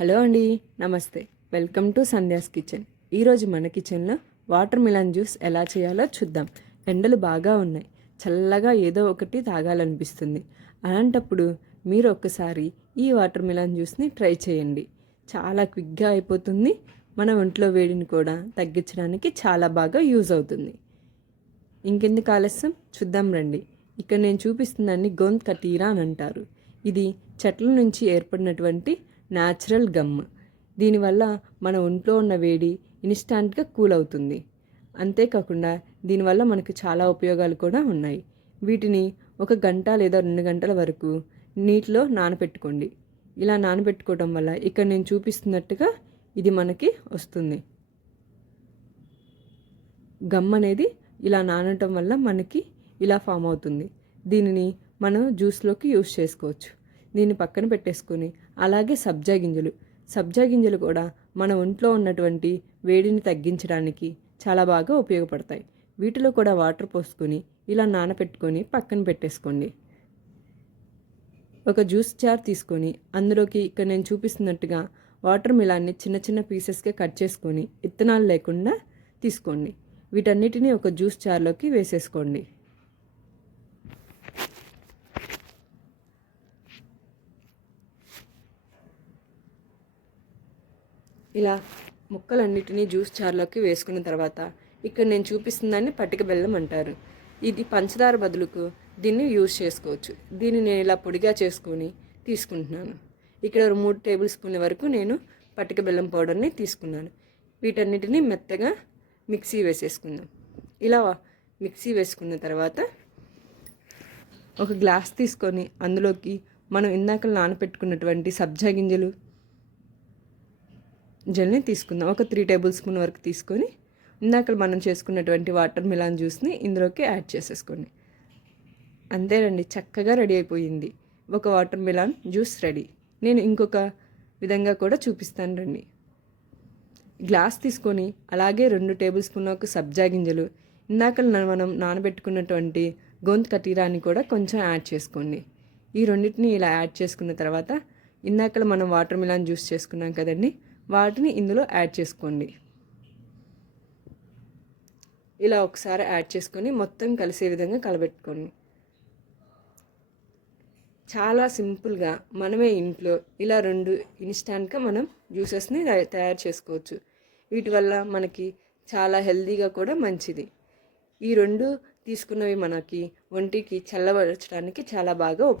Hello అండి, నమస్తే. Welcome to Sandhya's kitchen. ఈరోజు మన కిచెన్లో వాటర్ మిలన్ జ్యూస్ ఎలా చేయాలో చూద్దాం. ఎండలు బాగా ఉన్నాయి, చల్లగా ఏదో ఒకటి తాగాలనిపిస్తుంది. అలాంటప్పుడు మీరు ఒక్కసారి ఈ వాటర్ మిలన్ జ్యూస్ని ట్రై చేయండి. చాలా క్విక్గా అయిపోతుంది. మన ఒంట్లో వేడిని కూడా తగ్గించడానికి చాలా బాగా యూజ్ అవుతుంది. ఇంకెందుకు ఆలస్యం, చూద్దాం రండి. ఇక్కడ నేను చూపిస్తుందాన్ని గోంద్ కటీరా అని అంటారు. ఇది చెట్ల నుంచి ఏర్పడినటువంటి న్యాచురల్ గమ్. దీనివల్ల మన ఒంట్లో ఉన్న వేడి ఇన్స్టాంట్గా కూల్ అవుతుంది. అంతేకాకుండా దీనివల్ల మనకు చాలా ఉపయోగాలు కూడా ఉన్నాయి. వీటిని 1 గంట లేదా 2 గంటల వరకు నీటిలో నానబెట్టుకోండి. ఇలా నానబెట్టుకోవడం వల్ల ఇక్కడ నేను చూపిస్తున్నట్టుగా ఇది మనకి వస్తుంది. గమ్ అనేది ఇలా నానటం వల్ల మనకి ఇలా ఫామ్ అవుతుంది. దీనిని మనం జ్యూస్లోకి యూస్ చేసుకోవచ్చు. దీన్ని పక్కన పెట్టేసుకొని అలాగే సబ్జా గింజలు కూడా మన ఒంట్లో ఉన్నటువంటి వేడిని తగ్గించడానికి చాలా బాగా ఉపయోగపడతాయి. వీటిలో కూడా వాటర్ పోసుకొని ఇలా నానబెట్టుకొని పక్కన పెట్టేసుకోండి. ఒక జ్యూస్ జార్ తీసుకొని అందులోకి ఇక్కడ నేను చూపిస్తున్నట్టుగా వాటర్ మిలాన్ని చిన్న చిన్న పీసెస్గా కట్ చేసుకొని ఇత్తనాలు లేకుండా తీసుకోండి. వీటన్నిటిని ఒక జ్యూస్ జార్లోకి వేసేసుకోండి. ఇలా ముక్కలన్నిటినీ జ్యూస్ జార్లోకి వేసుకున్న తర్వాత ఇక్కడ నేను చూపిస్తుందాన్ని పటిక బెల్లం అంటారు. ఇది పంచదార బదులుకు దీన్ని యూజ్ చేసుకోవచ్చు. దీన్ని నేను ఇలా పొడిగా చేసుకొని తీసుకుంటున్నాను. ఇక్కడ 3 టేబుల్ స్పూన్ల వరకు నేను పటిక బెల్లం పౌడర్ని తీసుకున్నాను. వీటన్నిటిని మెత్తగా మిక్సీ వేసేసుకుందాం. ఇలా మిక్సీ వేసుకున్న తర్వాత ఒక గ్లాస్ తీసుకొని అందులోకి మనం ఇందాక నానబెట్టుకున్నటువంటి సబ్జా గింజలు జెల్ని తీసుకుందాం. ఒక 3 టేబుల్ స్పూన్ వరకు తీసుకొని ఇందాక మనం చేసుకున్నటువంటి వాటర్ మిలాన్ జ్యూస్ని ఇందులోకి యాడ్ చేసేసుకోండి. అంతేనండి, చక్కగా రెడీ అయిపోయింది. ఒక వాటర్ మిలాన్ జ్యూస్ రెడీ. నేను ఇంకొక విధంగా కూడా చూపిస్తాను రండి. గ్లాస్ తీసుకొని అలాగే 2 టేబుల్ స్పూన్ ఒక సబ్జా గింజలు, ఇందాక మనం నానబెట్టుకున్నటువంటి గోంద్ కటీరాని కూడా కొంచెం యాడ్ చేసుకోండి. ఈ రెండింటిని ఇలా యాడ్ చేసుకున్న తర్వాత ఇందాక మనం వాటర్ మిలాన్ జ్యూస్ చేసుకున్నాం కదండి, వాటిని ఇందులో యాడ్ చేసుకోండి. ఇలా ఒకసారి యాడ్ చేసుకొని మొత్తం కలిసే విధంగా కలబెట్టుకోండి. చాలా సింపుల్గా మనమే ఇంట్లో ఇలా 2 ఇన్స్టాంట్గా మనం జ్యూసెస్ని తయారు చేసుకోవచ్చు. వీటి వల్ల మనకి చాలా హెల్తీగా కూడా మంచిది. ఈ 2 తీసుకున్నవి మనకి ఒంటికి చల్లబరచడానికి చాలా బాగా